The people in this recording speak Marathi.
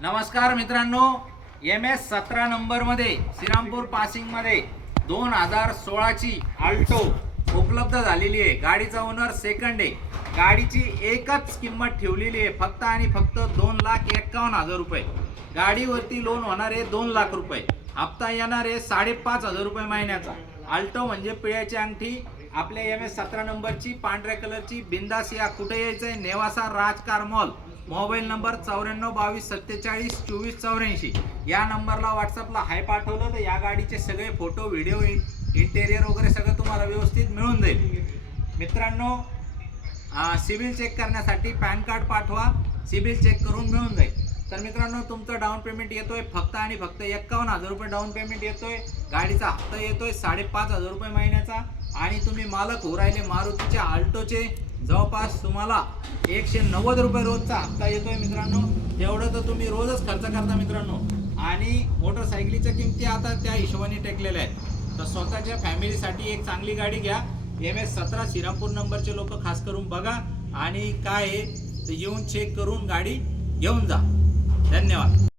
नमस्कार मित्रांनो, MS17 नंबर मध्ये श्रीरामपूर पासिंग मध्ये 2016 ची आल्टो उपलब्ध झालेली आहे। गाडीचा ओनर सेकंड आहे। गाडीची एकच किंमत ठेवलेली आहे, फक्त आणि फक्त 2,51,000 रुपये। गाडीवरती लोन होणार आहे 2 लाख रुपये। हप्ता येणार आहे 5,500 रुपये महिन्याचा। आल्टो म्हणजे पिळ्याची अंगठी। आपल्या MS17 नंबरची पांढऱ्या कलरची बिंदास या। कुठे यायचंय? नेवासा राजकार मॉल। मोबाईल नंबर 9422472484 या नंबरला व्हॉट्सअपला हाय पाठवलं तर या गाडीचे सगळे फोटो व्हिडिओ इंटेरियर वगैरे सगळं तुम्हाला व्यवस्थित मिळून जाईल। मित्रांनो, सिबिल चेक करण्यासाठी पॅन कार्ड पाठवा, सिबिल चेक करून मिळून जाईल। तर मित्रांनो, तुमचं डाऊन पेमेंट येतोय फक्त आणि फक्त 51,000 रुपये डाऊन पेमेंट येतोय। गाडीचा हप्ता येतोय 5,500 रुपये महिन्याचा आणि तुम्ही मालक हो राहिले मारुतीच्या आल्टोचे। जवळपास तुम्हाला 190 रुपये रोजचा हप्ता येतोय मित्रांनो। तेवढं तर तुम्ही रोजच खर्च करता मित्रांनो। आणि मोटरसायकलीच्या किमती आता त्या हिशोबाने टेकलेल्या आहेत। तर स्वतःच्या फॅमिलीसाठी एक चांगली गाडी घ्या। MS17 श्रीरामपूर नंबरचे लोक खास करून बघा आणि काय आहे ते येऊन चेक करून गाडी घेऊन जा। धन्यवाद।